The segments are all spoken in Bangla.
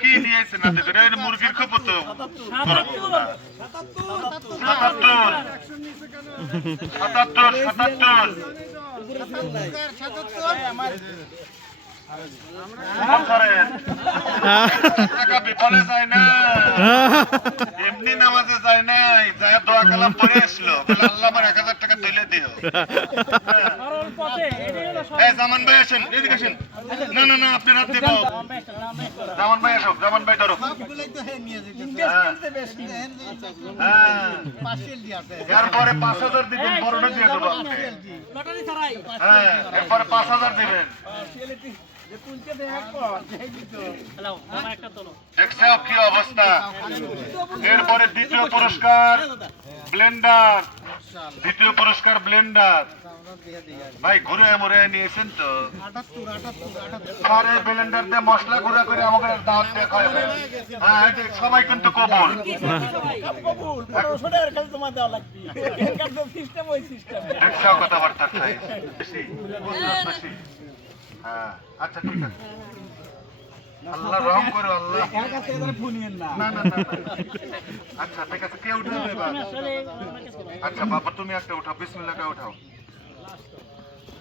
কি নিয়েছে না করে ওই মুরগির খবর তো সাতাত্তর সাতাত্তর সাতাত্তর এমনি নামাজে যায় নাই যায় দোয়া কালাম পরে আসলো হ্যাঁ। এরপরে পাঁচ হাজার দিবেন দিয়ে দেবো হ্যাঁ এরপরে পাঁচ হাজার দিবেন কি অবস্থা এরপরে দ্বিতীয় পুরস্কার ব্লেন্ডার দ্বিতীয় পুরস্কার ব্লেন্ডার ভাই ঘুরে মরে নিয়েছেন তো ব্লেন্ডার দিয়ে মশলা ঘুরে করে আমাকে দিয়ে হ্যাঁ সবাই কিন্তু কবুল কবুল তোমার দেওয়া সিস্টেম কথাবার্তা হ্যাঁ আচ্ছা ঠিক আছে আল্লাহ রহম করো আল্লাহ এর কাছে তাহলে ফুনিয়েন না না না আচ্ছা ঠিক আছে কে উঠাবে বাবা আচ্ছা বাবা তুমি একটা উঠাও বিসমিল্লাহ কা উঠাও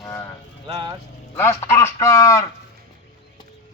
হ্যাঁ লাস্ট লাস্ট পুরস্কার